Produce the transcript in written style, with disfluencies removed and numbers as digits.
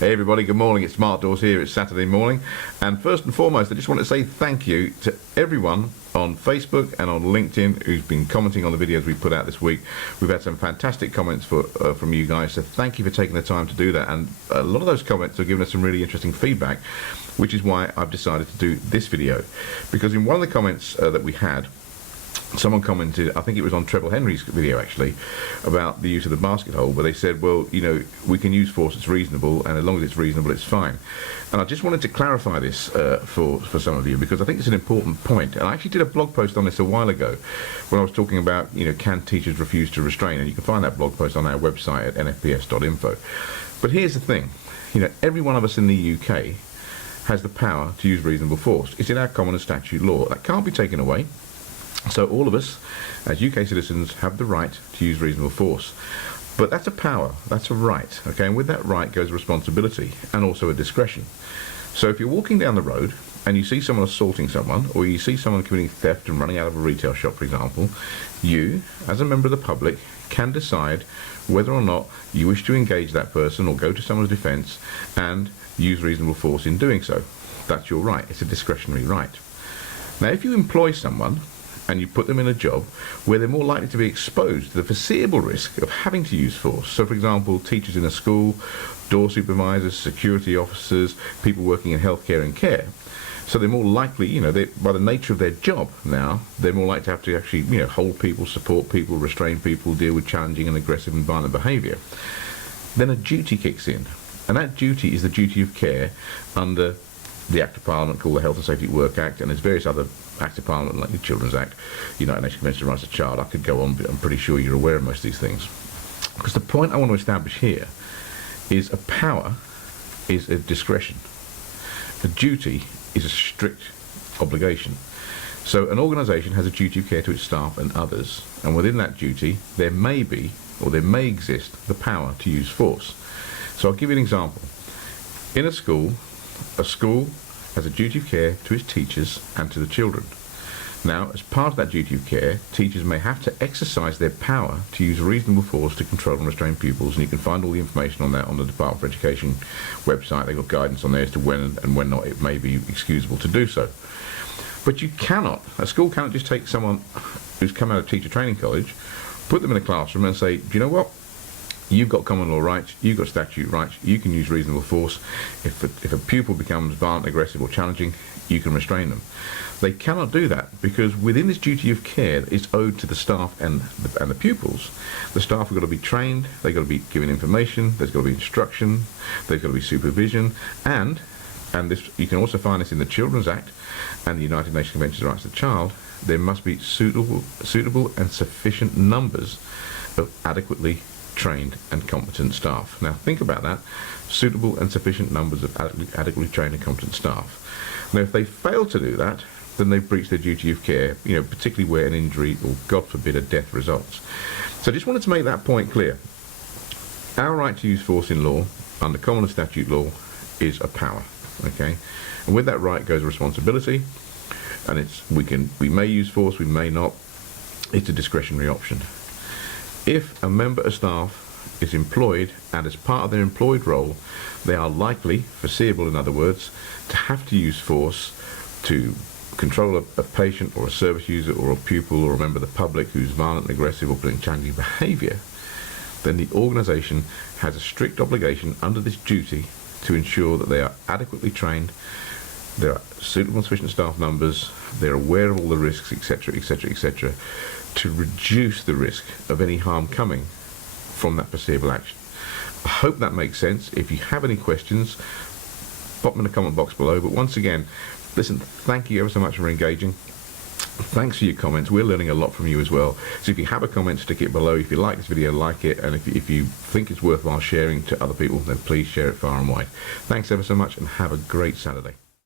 Hey everybody, good morning. It's Mark Dawes here. It's Saturday morning, and first and foremost I just want to say thank you to everyone on Facebook and on LinkedIn who's been commenting on the videos we put out this week. We've had some fantastic comments from you guys, so thank you for taking the time to do that, and a lot of those comments have given us some really interesting feedback, which is why I've decided to do this video. Because in one of the comments that we had, someone commented, I think it was on Treble Henry's video actually, about the use of the basket hole, where they said, well, you know, we can use force that's reasonable, and as long as it's reasonable, it's fine. And I just wanted to clarify this for some of you, because I think it's an important point. And I actually did a blog post on this a while ago when I was talking about, you know, can teachers refuse to restrain? And you can find that blog post on our website at nfps.info. But here's the thing, you know, every one of us in the UK has the power to use reasonable force. It's in our common and statute law. That can't be taken away. So all of us, as UK citizens, have the right to use reasonable force. But that's a power, that's a right, okay? And with that right goes a responsibility and also a discretion. So if you're walking down the road and you see someone assaulting someone, or you see someone committing theft and running out of a retail shop, for example, you, as a member of the public, can decide whether or not you wish to engage that person or go to someone's defence and use reasonable force in doing so. That's your right. It's a discretionary right. Now, if you employ someone and you put them in a job where they're more likely to be exposed to the foreseeable risk of having to use force. So, for example, teachers in a school, door supervisors, security officers, people working in healthcare and care. So they're more likely, you know, by the nature of their job now, they're more likely to have to actually, you know, hold people, support people, restrain people, deal with challenging and aggressive and violent behaviour. Then a duty kicks in, and that duty is the duty of care under the Act of Parliament called the Health and Safety at Work Act, and there's various other Acts of Parliament like the Children's Act, United Nations Convention on the Rights of the Child. I could go on, but I'm pretty sure you're aware of most of these things. Because the point I want to establish here is a power is a discretion. A duty is a strict obligation. So an organisation has a duty of care to its staff and others, and within that duty there may be, or there may exist, the power to use force. So I'll give you an example. In a school has a duty of care to its teachers and to the children. Now, as part of that duty of care, teachers may have to exercise their power to use reasonable force to control and restrain pupils, and you can find all the information on that on the Department for Education website. They've got guidance on there as to when and when not it may be excusable to do so. But you cannot, a school cannot just take someone who's come out of teacher training college, put them in a classroom and say, do you know what? You've got common law rights, you've got statute rights, you can use reasonable force. If a pupil becomes violent, aggressive or challenging, you can restrain them. They cannot do that, because within this duty of care is owed to the staff and the pupils. The staff have got to be trained, they've got to be given information, there's got to be instruction, there's got to be supervision, and this, you can also find this in the Children's Act and the United Nations Convention on the Rights of the Child. There must be suitable and sufficient numbers of adequately trained and competent staff. Now think about that, suitable and sufficient numbers of adequately trained and competent staff. Now if they fail to do that, then they've breached their duty of care, you know, particularly where an injury or, God forbid, a death results. So I just wanted to make that point clear. Our right to use force in law, under common and statute law, is a power, okay? And with that right goes a responsibility, and we may use force, we may not. It's a discretionary option. If a member of staff is employed, and as part of their employed role, they are likely, foreseeable in other words, to have to use force to control a patient or a service user or a pupil or a member of the public who's violent and aggressive or putting challenging behaviour, then the organisation has a strict obligation under this duty to ensure that they are adequately trained, there are suitable and sufficient staff numbers, they're aware of all the risks, etc., etc., etc., to reduce the risk of any harm coming from that foreseeable action. I hope that makes sense. If you have any questions, pop them in the comment box below. But once again, listen, thank you ever so much for engaging. Thanks for your comments. We're learning a lot from you as well. So if you have a comment, stick it below. If you like this video, like it. And if you think it's worthwhile sharing to other people, then please share it far and wide. Thanks ever so much, and have a great Saturday.